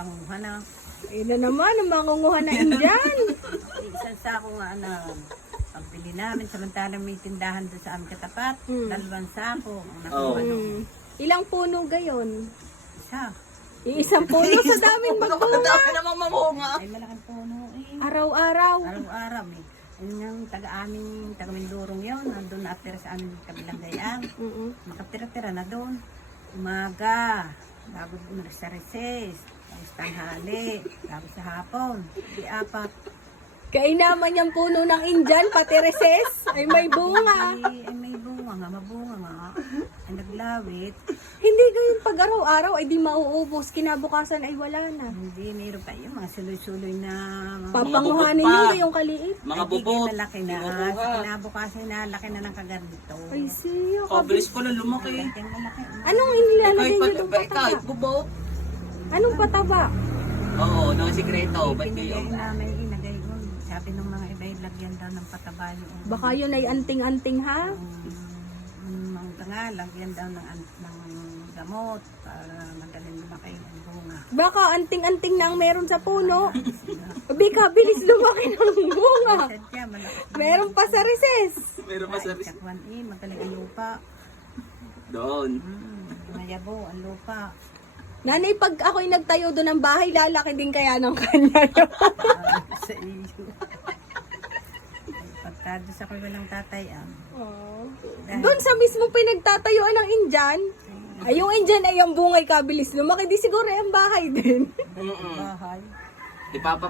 panguha na. Ayun na naman, ang mangunguha na Indian. Isang sako nga na pagbili namin, samantalang may tindahan doon sa aming katapat. 2 sako. Ang nakuha nung Ilang puno gayon? isa. Isang puno sa daming magbunga. Dami namang mamunga. Ay malaking puno eh. Araw-araw. Araw-araw eh. Yun yung taga-aming, taga-Mindurong yun. Nandun na atira sa aming kabilang dayang. Makatira-tira na doon. Umaga, bago umalis sa recess, tapos tanghali, tapos sa hapon. Di apat. Kainaman yung puno ng Indian, pati reses, ay may bunga. Ay may bunga nga, mabunga nga. Ay naglawit. Hindi ganyan pag araw-araw ay di mauubos. Kinabukasan ay wala na. Hindi, meron pa yung mga suloy-suloy na Papanguhanin bubot nyo pa. gayong kaliit. Mga Ay, di bubot. malaki na. Kinukuha. Sa kinabukasan na, laki na ng kaganito. Ay siya. Kabilis ko lang lumaki. Ay, malaki. Anong inilalagay nyo Kahit doon kahit pataba? bubot. Anong pataba? Oo, nakasikreto. Ba't Pinili kayo? namin inagay ko. Sabi ng mga iba, lagyan daw ng pataba yung Baka yun ay anting-anting ha? mga nga, lagyan daw ng gamot para magaling lumaki ang bunga. Baka anting-anting na ang meron sa puno. Bika, bilis lumaki ng bunga. Sadya, malaki. Meron pa sa reses. Meron pa sa Sakwan magaling ang lupa. doon. Mayabo ang lupa. Nanay, pag ako'y nagtayo doon ng bahay, lalaki din kaya ng kanya. Sa iyo. Pagka doon sa ako'y walang tatay Doon sa mismo pinagtatayuan ng Indian, ay yung Indian ay ang bungay kabilis lumaki. Di siguro ay ang bahay din. bahay. Di papa